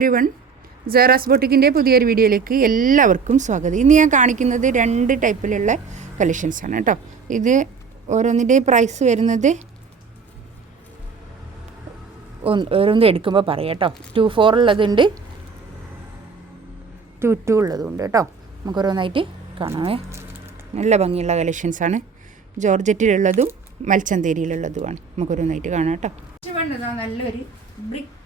Everyone, Sara's ബൊട്ടിക്കിൻ്റെ പുതിയൊരു വീഡിയോയിലേക്ക് എല്ലാവർക്കും സ്വാഗതം. ഇന്ന് ഞാൻ കാണിക്കുന്നത് 2 ടൈപ്പിലുള്ള കളക്ഷൻസാണ് കേട്ടോ. ഇത് ഓരോന്നിൻ്റെയും പ്രൈസ് വരുന്നത് ഓരോന്നും എടുക്കുമ്പോൾ പറയാം കേട്ടോ. 24 ഉള്ളതുണ്ട്, 22 ഉള്ളതുണ്ട് കേട്ടോ. നമുക്ക് ഓരോന്നായിട്ട് കാണാമേ. നല്ല ഭംഗിയുള്ള കളക്ഷൻസാണ്. ജോർജറ്റിലുള്ളതും മൽച്ചന്തേരിയിലുള്ളതുമാണ്. നമുക്ക് ഓരോന്നായിട്ട് കാണാം കേട്ടോ. നല്ലൊരു ബ്രിക്ക്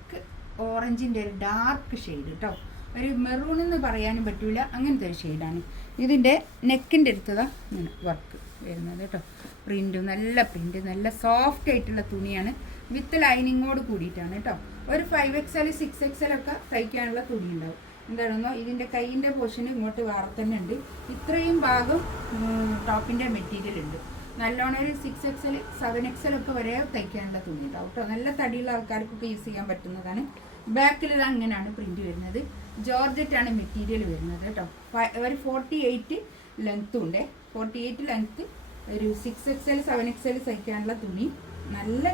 ഓറഞ്ചിൻ്റെ ഒരു ഡാർക്ക് ഷെയ്ഡ് കേട്ടോ. ഒരു മെറൂൺ എന്ന് പറയാനും പറ്റില്ല, അങ്ങനത്തെ ഒരു ഷെയ്ഡാണ്. ഇതിൻ്റെ നെക്കിൻ്റെ അടുത്തതാ ഇങ്ങനെ വർക്ക് വരുന്നത് കേട്ടോ. പ്രിൻറ്റ് നല്ല പ്രിൻറ്റ്, നല്ല സോഫ്റ്റ് ആയിട്ടുള്ള തുണിയാണ്. വിത്ത് ലൈനിങ്ങോട് കൂടിയിട്ടാണ് കേട്ടോ. ഒരു 5XL 6XL ഒക്കെ തയ്ക്കാനുള്ള തുണി ഉണ്ടാവും. എന്താണെന്നോ ഇതിൻ്റെ കൈയിൻ്റെ പോർഷൻ ഇങ്ങോട്ട് വേറെ തന്നെ ഉണ്ട്. ഇത്രയും ഭാഗം ടോപ്പിൻ്റെ മെറ്റീരിയൽ ഉണ്ട്. നല്ലോണം ഒരു 6XL 7XL ഒക്കെ വരെ തയ്ക്കാനുള്ള തുണി ഉണ്ടാവും കേട്ടോ. നല്ല തടിയുള്ള ആൾക്കാർക്കൊക്കെ യൂസ് ചെയ്യാൻ പറ്റുന്നതാണ്. ബാക്കിൽ ഇത് അങ്ങനെയാണ് പ്രിൻറ്റ് വരുന്നത്. ജോർജറ്റാണ് മെറ്റീരിയൽ വരുന്നത് കേട്ടോ. ഒരു 48 ലെങ്ത്തും ഉണ്ട്. 48 ലെങ്ത്ത്, ഒരു 6XL 7XL തയ്ക്കാനുള്ള തുണി. നല്ല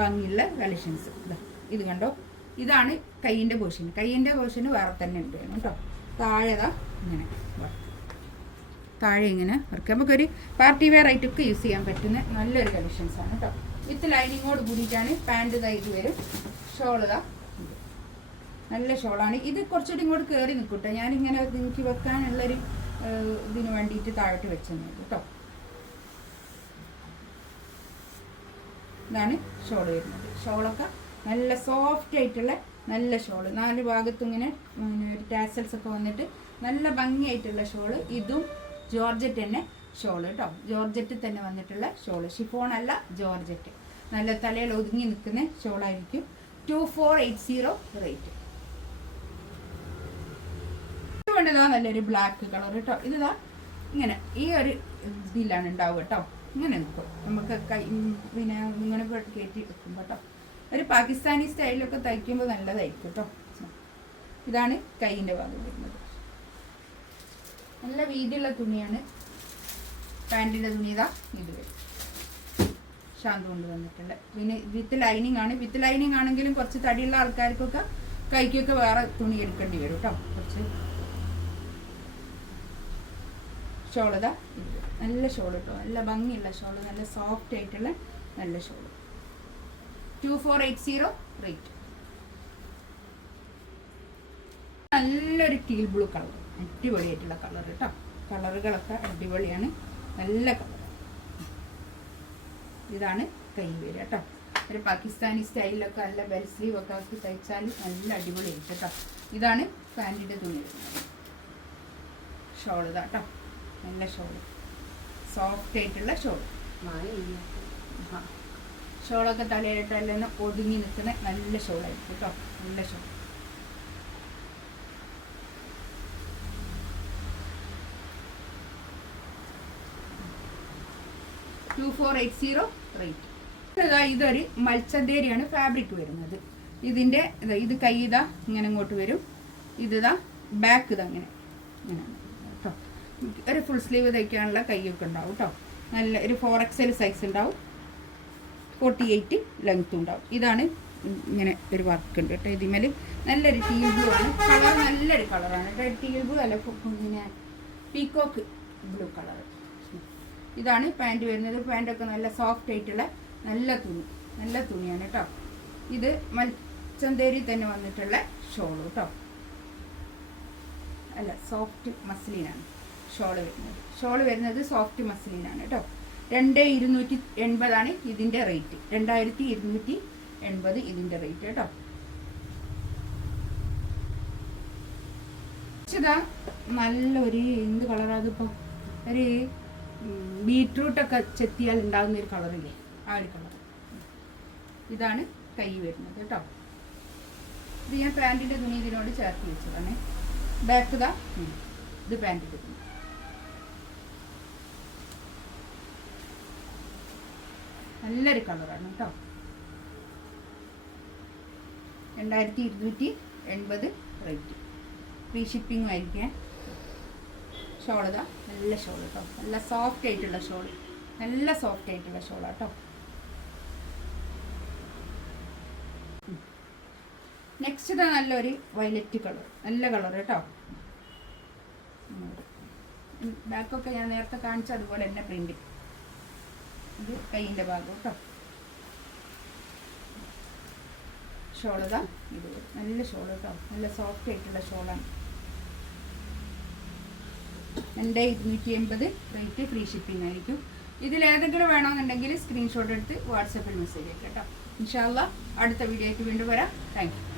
ഭംഗിയുള്ള കളക്ഷൻസ്. ഇത് കണ്ടോ, ഇതാണ് കൈയിൻ്റെ പോർഷൻ. കൈയിൻ്റെ പോർഷന് വേറെ തന്നെ ഉണ്ട് കേട്ടോ. താഴെതാ ഇങ്ങനെ താഴെ ഇങ്ങനെ വർക്ക്. നമുക്കൊരു പാർട്ടി വെയർ ആയിട്ടൊക്കെ യൂസ് ചെയ്യാൻ പറ്റുന്ന നല്ലൊരു കളക്ഷൻസാണ് കേട്ടോ. വിത്ത് ലൈനിങ്ങോട് കൂടിയിട്ടാണ്. പാൻറ്റ് ഇതാ ഇത് വരും. ഷോൾ ഇതാ നല്ല ഷോളാണ്. ഇത് കുറച്ചുകൂടി ഇങ്ങോട്ട് കയറി നിൽക്കട്ടെ. ഞാനിങ്ങനെ എനിക്ക് വെക്കാനുള്ളൊരു ഇതിന് വേണ്ടിയിട്ട് താഴോട്ട് വെച്ചെന്നു കേട്ടോ. ഇതാണ് ഷോൾ വരുന്നത്. ഷോളൊക്കെ നല്ല സോഫ്റ്റ് ആയിട്ടുള്ള നല്ല ഷോള്. 4 ഭാഗത്തും ഇങ്ങനെ ഒരു ടാസൽസ് ഒക്കെ വന്നിട്ട് നല്ല ഭംഗിയായിട്ടുള്ള ഷോള്. ഇതും ജോർജറ്റ് തന്നെ ഷോള് കേട്ടോ. ജോർജറ്റ് തന്നെ വന്നിട്ടുള്ള ഷോള്. ഷിഫോൺ അല്ല, ജോർജറ്റ്. നല്ല തലയിൽ ഒതുങ്ങി നിൽക്കുന്ന ഷോളായിരിക്കും. 2480 റേറ്റ്. ഇതുകൊണ്ടിതാ നല്ലൊരു ബ്ലാക്ക് കളർ കേട്ടോ. ഇതാ ഇങ്ങനെ ഈ ഒരു ഇതിലാണ് ഉണ്ടാവുക കേട്ടോ. ഇങ്ങനെ നിൽക്കും. നമുക്ക് പിന്നെ ഇങ്ങനെ കയറ്റി വെക്കും കേട്ടോ. ഒരു പാകിസ്ഥാനി സ്റ്റൈലൊക്കെ തയ്ക്കുമ്പോൾ നല്ലതായിരിക്കും കേട്ടോ. ഇതാണ് കൈയിൻ്റെ ഭാഗം വരുന്നത്. നല്ല വീതിയുള്ള തുണിയാണ്. പാൻറ്റിൻ്റെ തുണി ഇതാ ഇത് വരും. ശാന്ത് കൊണ്ട് വന്നിട്ടുണ്ട്. പിന്നെ വിത്ത് ലൈനിങ് ആണ്. വിത്ത് ലൈനിങ് ആണെങ്കിലും കുറച്ച് തടിയുള്ള ആൾക്കാർക്കൊക്കെ കൈക്കൊക്കെ വേറെ തുണി എടുക്കേണ്ടി വരും കേട്ടോ. കുറച്ച് ഷോളിതാ ഇത് നല്ല ഷോൾ കേട്ടോ. നല്ല ഭംഗിയുള്ള ഷോള്, നല്ല സോഫ്റ്റ് ആയിട്ടുള്ള നല്ല ഷോള്. 2480 റേറ്റ്. നല്ലൊരു ടീൽ ബ്ലൂ കളർ, അടിപൊളിയായിട്ടുള്ള കളർ കേട്ടോ. കളറുകളൊക്കെ അടിപൊളിയാണ്. നല്ല കളർ. ഇതാണ് കൈ വരിക കേട്ടോ. ഒരു പാകിസ്ഥാനി സ്റ്റൈലിലൊക്കെ നല്ല ബെൽ സ്ലീവ് ഒക്കെ ആക്കി തയ്ച്ചാൽ നല്ല അടിപൊളിയായിരിക്കും കേട്ടോ. ഇതാണ് പാൻറ്റിൻ്റെ തുണി വരുന്നത്. ഷോൾ ഇതാ കേട്ടോ. നല്ല ഷോള്, സോഫ്റ്റ് ആയിട്ടുള്ള ഷോൾ. ഷോളൊക്കെ തലയിലിട്ടെല്ലാം ഒതുങ്ങി നിൽക്കുന്ന നല്ല ഷോളായിരിക്കും കേട്ടോ. നല്ല ഷോൾ. $2480 റേറ്റ്. ഇതൊരു മൽച്ചന്തേരിയാണ് ഫാബ്രിക് വരുന്നത്. ഇതിൻ്റെ ഇത് കൈ ഇതാ ഇങ്ങനെ ഇങ്ങോട്ട് വരും. ഇതാ ബാക്ക് ഇതാ ഇങ്ങനെ ഇങ്ങനെ കേട്ടോ. ഒരു ഫുൾ സ്ലീവ് തയ്ക്കാനുള്ള കൈയൊക്കെ ഉണ്ടാവും കേട്ടോ. നല്ല ഒരു 4XL സൈസ് ഉണ്ടാവും. 48 ലെങ്ത്തും ഉണ്ടാവും. ഇതാണ് ഇങ്ങനെ ഒരു വർക്ക് ഉണ്ട് കേട്ടോ. ഇതിന്മേൽ നല്ലൊരു ടീൽ ബ്ലൂ ആണ്. കളർ നല്ലൊരു കളറാണ് കേട്ടോ. ടീൽ ബ്ലൂ അല്ല, പിന്നെ പീക്കോക്ക് ബ്ലൂ കളർ. ഇതാണ് പാൻറ്റ് വരുന്നത്. പാൻറ്റൊക്കെ നല്ല സോഫ്റ്റ് ആയിട്ടുള്ള നല്ല തുണി, നല്ല തുണിയാണ് കേട്ടോ. ഇത് മൽച്ചന്തേരി തന്നെ വന്നിട്ടുള്ള ഷോൾ കേട്ടോ. അല്ല, സോഫ്റ്റ് മസ്ലിനാണ് ഷോൾ വരുന്നത്. ഷോൾ വരുന്നത് സോഫ്റ്റ് മസ്ലിനാണ് കേട്ടോ. 2280 ഇതിൻ്റെ റേറ്റ്. 2280 ഇതിൻ്റെ റേറ്റ് കേട്ടോ. ഇതാ നല്ലൊരു എന്ത് കളറാണ് ഇപ്പോൾ, ഒരു ബീട്രൂട്ടൊക്കെ ചെത്തിയാൽ ഉണ്ടാകുന്ന ഒരു കളറില്ലേ, ആ ഒരു കളർ. ഇതാണ് കൈ വരുന്നത് കേട്ടോ. ഇത് ഞാൻ പാൻറ്റിൻ്റെ തുണി ഇതിനോട് ചേർത്ത് വെച്ചതാണ്. ബാക്ക് ഇതാ ഇത് പാൻറ്റിൻ്റെ തുണി. നല്ലൊരു കളറാണ് കേട്ടോ. 2280 റേറ്റ്. ഫ്രീ ഷിപ്പിങ്ങും ആയിരിക്കാം. ഷോളിതാ നല്ല ഷോൾ കേട്ടോ. നല്ല സോഫ്റ്റ് ആയിട്ടുള്ള ഷോൾ, നല്ല സോഫ്റ്റ് ആയിട്ടുള്ള ഷോളാട്ടോ. നെക്സ്റ്റ് ഇതാ നല്ലൊരു വയലറ്റ് കളർ, നല്ല കളർ കേട്ടോ. ബാക്കൊക്കെ ഞാൻ നേരത്തെ കാണിച്ച അതുപോലെ തന്നെ പ്രിന്റ്. ഇത് കൈയിൻ്റെ ഭാഗം കേട്ടോ. ഷോളതാ ഇത് നല്ല ഷോൾ കേട്ടോ, നല്ല സോഫ്റ്റ് ആയിട്ടുള്ള ഷോളാണ്. 2280 റേറ്റ്, ഫ്രീ ഷിപ്പിംഗ് ആയിരിക്കും. ഇതിലേതെങ്കിലും വേണമെന്നുണ്ടെങ്കിൽ സ്ക്രീൻഷോട്ട് എടുത്ത് വാട്സപ്പിൽ മെസ്സേജ് അയക്കാം കേട്ടോ. ഇൻഷാ അല്ലാഹ് അടുത്ത വീഡിയോ ആയിട്ട് വീണ്ടും വരാം. Thank you.